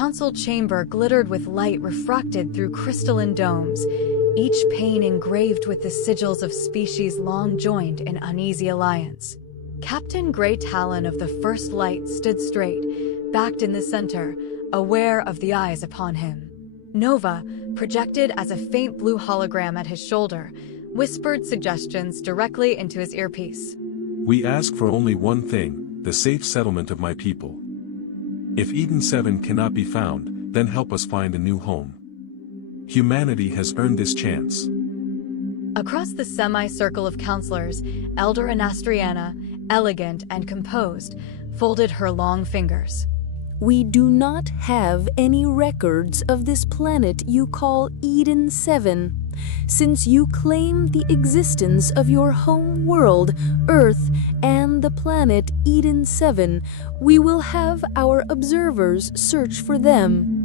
council chamber glittered with light refracted through crystalline domes, each pane engraved with the sigils of species long joined in uneasy alliance. Captain Gray Talen of the First Light stood straight, backed in the center, aware of the eyes upon him. Nova, projected as a faint blue hologram at his shoulder, whispered suggestions directly into his earpiece. We ask for only one thing, the safe settlement of my people. If Eden-8 cannot be found, then help us find a new home. Humanity has earned this chance. Across the semicircle of counselors, Elder Anastriana, elegant and composed, folded her long fingers. We do not have any records of this planet you call Eden-8. Since you claim the existence of your home world, Earth, and the planet Eden-8, we will have our observers search for them.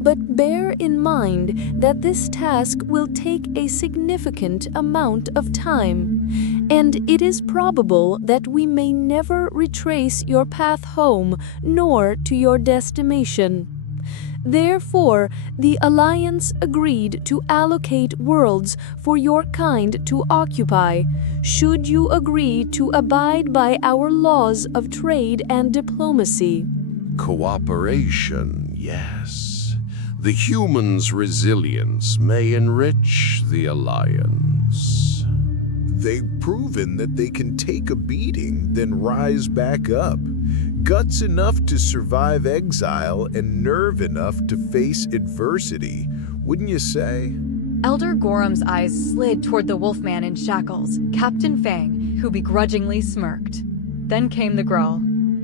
But bear in mind that this task will take a significant amount of time, and it is probable that we may never retrace your path home nor to your destination. Therefore, the Alliance agreed to allocate worlds for your kind to occupy, should you agree to abide by our laws of trade and diplomacy. Cooperation, yes. The humans' resilience may enrich the Alliance. They've proven that they can take a beating, then rise back up. Guts enough to survive exile and nerve enough to face adversity, wouldn't you say? Elder Gorham's eyes slid toward the wolfman in shackles, Captain Fang, who begrudgingly smirked. Then came the growl.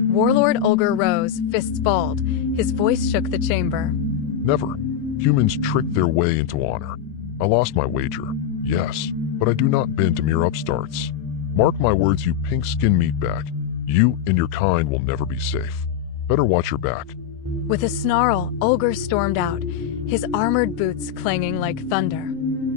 Warlord Ulger rose, fists balled. His voice shook the chamber. Never. Humans trick their way into honor. I lost my wager, yes, but I do not bend to mere upstarts. Mark my words, you pink-skinned meatbag. You and your kind will never be safe. Better watch your back. With a snarl, Ulger stormed out, his armored boots clanging like thunder.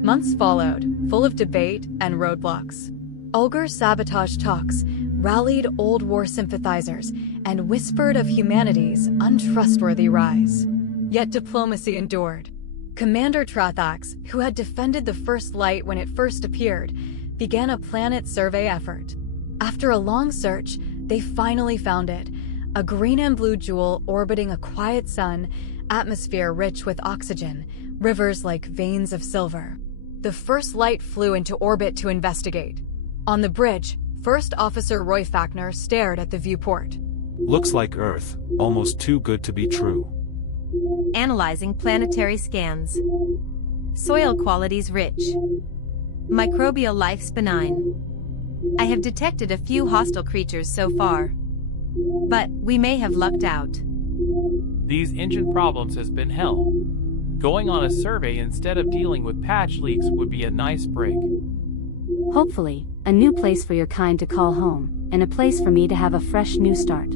Months followed, full of debate and roadblocks. Ulger sabotaged talks, rallied old war sympathizers, and whispered of humanity's untrustworthy rise. Yet diplomacy endured. Commander Trathax, who had defended the First Light when it first appeared, began a planet survey effort. After a long search, they finally found it, a green and blue jewel orbiting a quiet sun, atmosphere rich with oxygen, rivers like veins of silver. The First Light flew into orbit to investigate. On the bridge, First Officer Roy Fackner stared at the viewport. Looks like Earth, almost too good to be true. Analyzing planetary scans. Soil qualities rich. Microbial life's benign. I have detected a few hostile creatures so far, but we may have lucked out. These engine problems has been hell. Going on a survey instead of dealing with patch leaks would be a nice break. Hopefully, a new place for your kind to call home, and a place for me to have a fresh new start.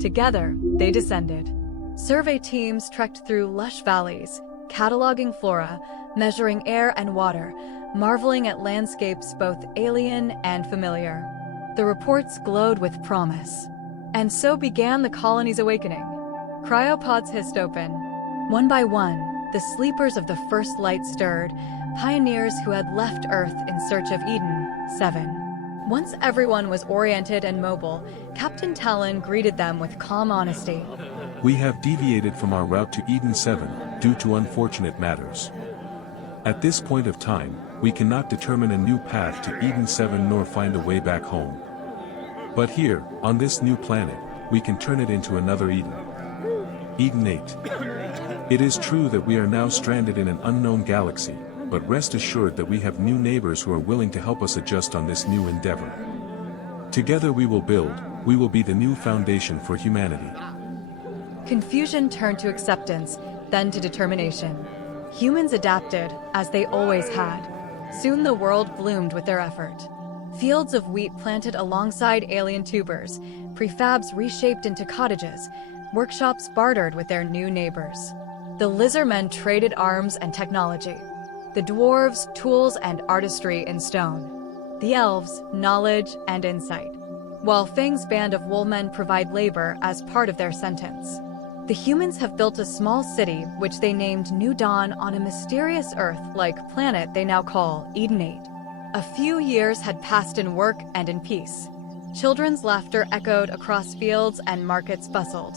Together, they descended. Survey teams trekked through lush valleys, cataloging flora, measuring air and water, marveling at landscapes both alien and familiar. The reports glowed with promise. And so began the colony's awakening. Cryopods hissed open. One by one, the sleepers of the First Light stirred, pioneers who had left Earth in search of Eden-8. Once everyone was oriented and mobile, Captain Talen greeted them with calm honesty. We have deviated from our route to Eden-8 due to unfortunate matters. At this point of time, we cannot determine a new path to Eden-8 nor find a way back home. But here, on this new planet, we can turn it into another Eden. Eden-8. It is true that we are now stranded in an unknown galaxy, but rest assured that we have new neighbors who are willing to help us adjust on this new endeavor. Together we will build, we will be the new foundation for humanity. Confusion turned to acceptance, then to determination. Humans adapted, as they always had. Soon the world bloomed with their effort. Fields of wheat planted alongside alien tubers, prefabs reshaped into cottages, workshops bartered with their new neighbors. The lizardmen traded arms and technology. The dwarves, tools and artistry in stone. The elves, knowledge and insight. While Fang's band of woolmen provide labor as part of their sentence. The humans have built a small city, which they named New Dawn, on a mysterious Earth-like planet they now call Eden-8. A few years had passed in work and in peace. Children's laughter echoed across fields and markets bustled.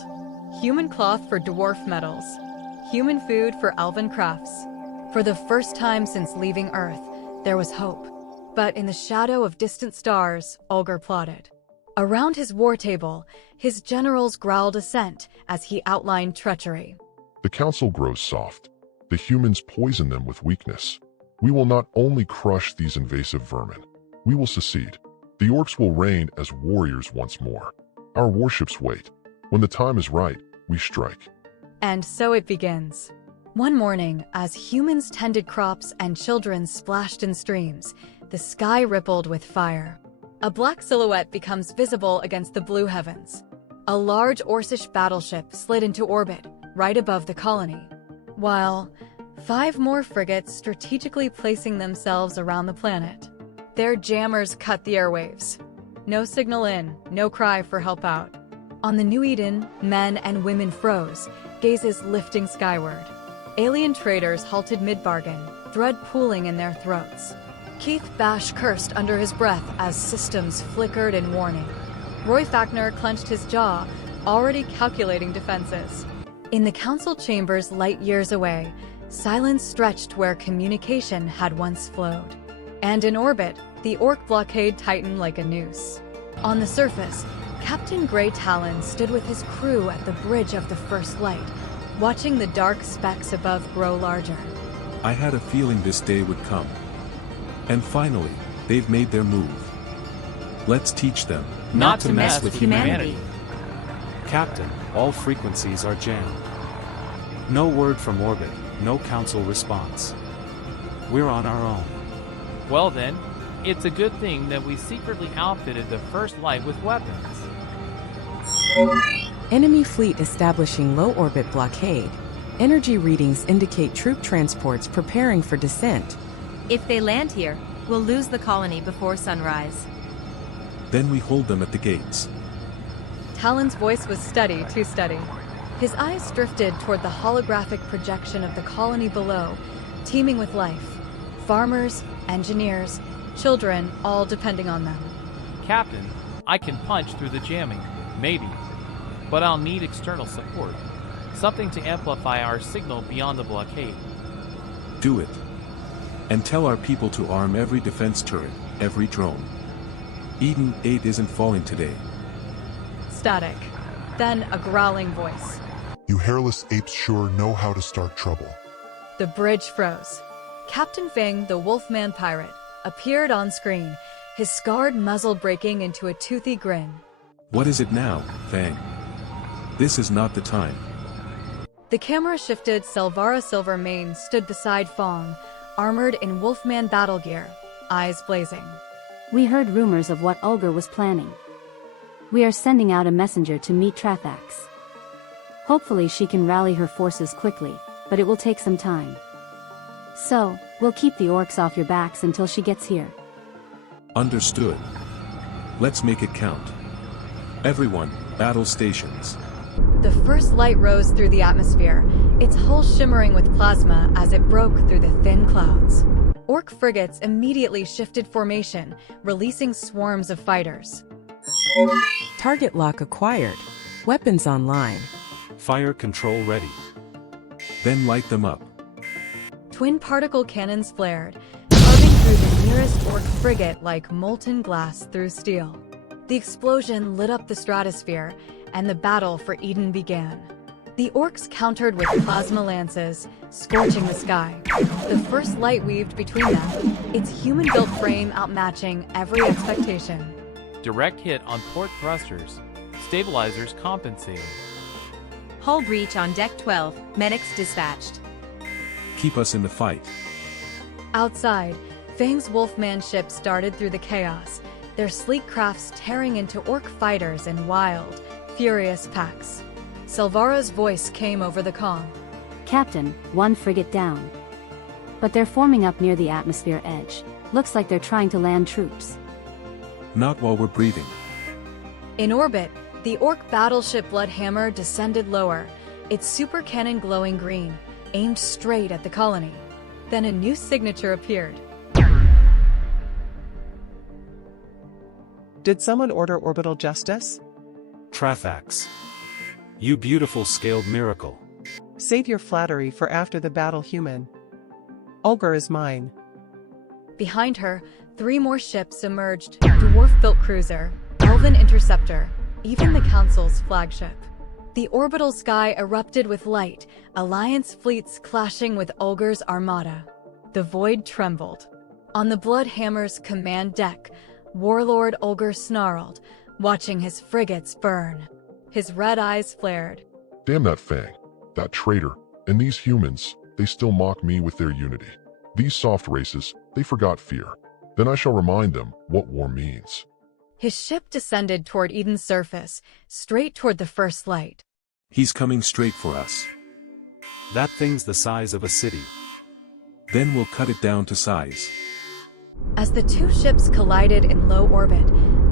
Human cloth for dwarf metals. Human food for elven crafts. For the first time since leaving Earth, there was hope. But in the shadow of distant stars, Olger plotted. Around his war table, his generals growled assent as he outlined treachery. The council grows soft. The humans poison them with weakness. We will not only crush these invasive vermin, we will secede. The orcs will reign as warriors once more. Our warships wait. When the time is right, we strike. And so it begins. One morning, as humans tended crops and children splashed in streams, the sky rippled with fire. A black silhouette becomes visible against the blue heavens. A large Orcish battleship slid into orbit, right above the colony, while 5 more frigates strategically placing themselves around the planet. Their jammers cut the airwaves. No signal in, no cry for help out. On the New Eden, men and women froze, gazes lifting skyward. Alien traders halted mid-bargain, thread pooling in their throats. Keith Bash cursed under his breath as systems flickered in warning. Roy Fackner clenched his jaw, already calculating defenses. In the council chambers light years away, silence stretched where communication had once flowed. And in orbit, the orc blockade tightened like a noose. On the surface, Captain Gray Talen stood with his crew at the bridge of the first light, watching the dark specks above grow larger. I had a feeling this day would come. And finally, they've made their move. Let's teach them Not to mess with humanity. Captain, all frequencies are jammed. No word from orbit, no council response. We're on our own. Well then, it's a good thing that we secretly outfitted the first light with weapons. Enemy fleet establishing low-orbit blockade. Energy readings indicate troop transports preparing for descent. If they land here, we'll lose the colony before sunrise. Then we hold them at the gates. Talen's voice was steady, too steady. His eyes drifted toward the holographic projection of the colony below, teeming with life. Farmers, engineers, children, all depending on them. Captain, I can punch through the jamming, maybe. But I'll need external support. Something to amplify our signal beyond the blockade. Do it. And tell our people to arm every defense turret, every drone. Eden-8 isn't falling today. Static. Then a growling voice. You hairless apes sure know how to start trouble. The bridge froze. Captain Fang, the Wolfman pirate, appeared on screen, his scarred muzzle breaking into a toothy grin. What is it now, Fang? This is not the time. The camera shifted. Selvara Silvermane stood beside Fong, armored in Wolfman battle gear, eyes blazing. We heard rumors of what Olger was planning. We are sending out a messenger to meet Trathax. Hopefully she can rally her forces quickly, but it will take some time. So, we'll keep the orcs off your backs until she gets here. Understood. Let's make it count. Everyone, battle stations. The first light rose through the atmosphere, its hull shimmering with plasma as it broke through the thin clouds. Orc frigates immediately shifted formation, releasing swarms of fighters. Target lock acquired. Weapons online. Fire control ready. Then light them up. Twin particle cannons flared, carving through the nearest orc frigate like molten glass through steel. The explosion lit up the stratosphere, and the battle for Eden began. The orcs countered with plasma lances, scorching the sky. The first light weaved between them, its human-built frame outmatching every expectation. Direct hit on port thrusters. Stabilizers compensating. Hull breach on Deck 12, medics dispatched. Keep us in the fight. Outside, Fang's Wolfman ships darted through the chaos, their sleek crafts tearing into orc fighters in wild, furious packs. Selvara's voice came over the comm. Captain, 1 frigate down. But they're forming up near the atmosphere edge. Looks like they're trying to land troops. Not while we're breathing. In orbit, the orc battleship Bloodhammer descended lower, its super cannon glowing green, aimed straight at the colony. Then a new signature appeared. Did someone order orbital justice? Traffax. You beautiful scaled miracle. Save your flattery for after the battle, human. Olgar is mine. Behind her, 3 more ships emerged. Dwarf-built cruiser, Elven interceptor, even the Council's flagship. The orbital sky erupted with light, Alliance fleets clashing with Olgar's armada. The void trembled. On the Bloodhammer's command deck, Warlord Olgar snarled, watching his frigates burn. His red eyes flared. Damn that Fang, that traitor, and these humans, they still mock me with their unity. These soft races, they forgot fear. Then I shall remind them what war means. His ship descended toward Eden's surface, straight toward the first light. He's coming straight for us. That thing's the size of a city. Then we'll cut it down to size. As the 2 ships collided in low orbit,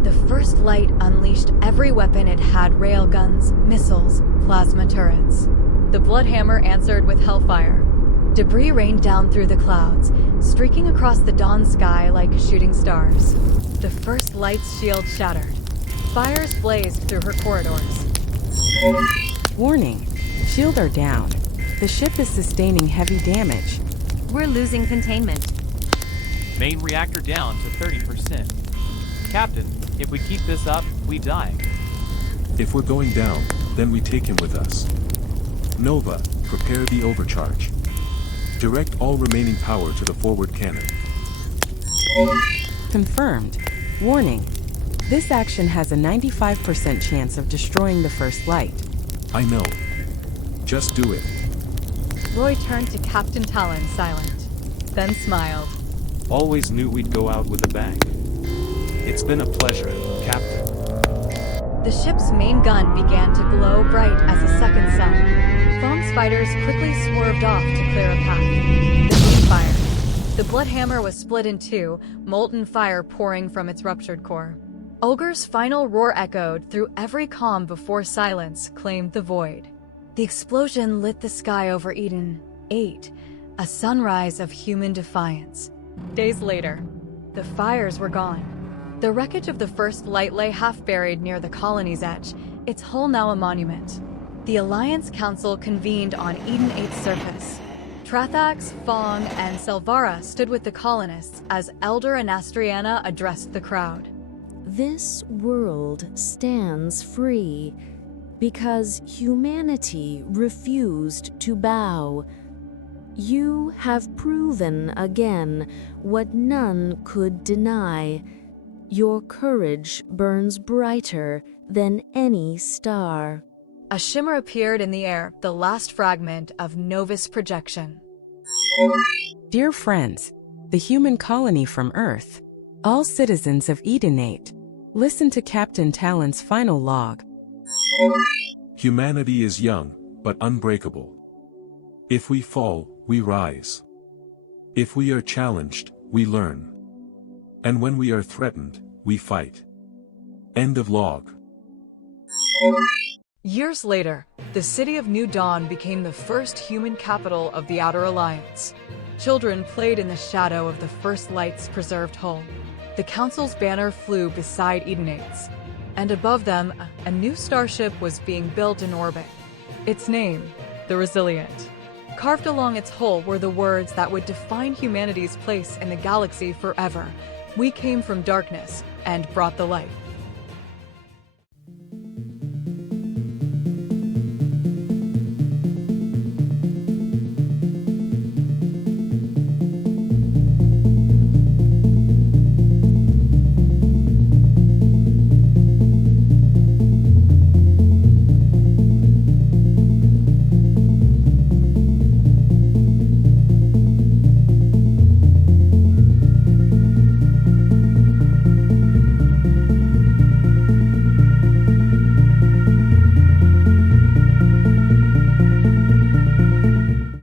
the first light unleashed every weapon it had: railguns, missiles, plasma turrets. The Bloodhammer answered with hellfire. Debris rained down through the clouds, streaking across the dawn sky like shooting stars. The first light's shield shattered. Fires blazed through her corridors. Warning. Shield are down. The ship is sustaining heavy damage. We're losing containment. Main reactor down to 30%. Captain, if we keep this up, we die. If we're going down, then we take him with us. Nova, prepare the overcharge. Direct all remaining power to the forward cannon. Confirmed. Warning. This action has a 95% chance of destroying the first light. I know. Just do it. Roy turned to Captain Talen, silent, then smiled. Always knew we'd go out with a bang. It's been a pleasure, Captain. The ship's main gun began to glow bright as a second sun. Foam's fighters quickly swerved off to clear a path. The beam fired. The Bloodhammer was split in 2, molten fire pouring from its ruptured core. Olgar's final roar echoed through every comm before silence claimed the void. The explosion lit the sky over Eden-8, a sunrise of human defiance. Days later, the fires were gone. The wreckage of the first light lay half-buried near the colony's edge, its hull now a monument. The Alliance Council convened on Eden-8's surface. Trathax, Fong, and Selvara stood with the colonists as Elder Anastriana addressed the crowd. This world stands free because humanity refused to bow. You have proven again what none could deny. Your courage burns brighter than any star. A shimmer appeared in the air, the last fragment of Novus projection. Dear friends, the human colony from Earth, all citizens of Eden-8, listen to Captain Talen's final log. Humanity is young, but unbreakable. If we fall, we rise. If we are challenged, we learn. And when we are threatened, we fight. End of log. Years later, the city of New Dawn became the first human capital of the Outer Alliance. Children played in the shadow of the first light's preserved hull. The Council's banner flew beside Eden-8's, and above them, a new starship was being built in orbit. Its name, the Resilient. Carved along its hull were the words that would define humanity's place in the galaxy forever. We came from darkness and brought the light.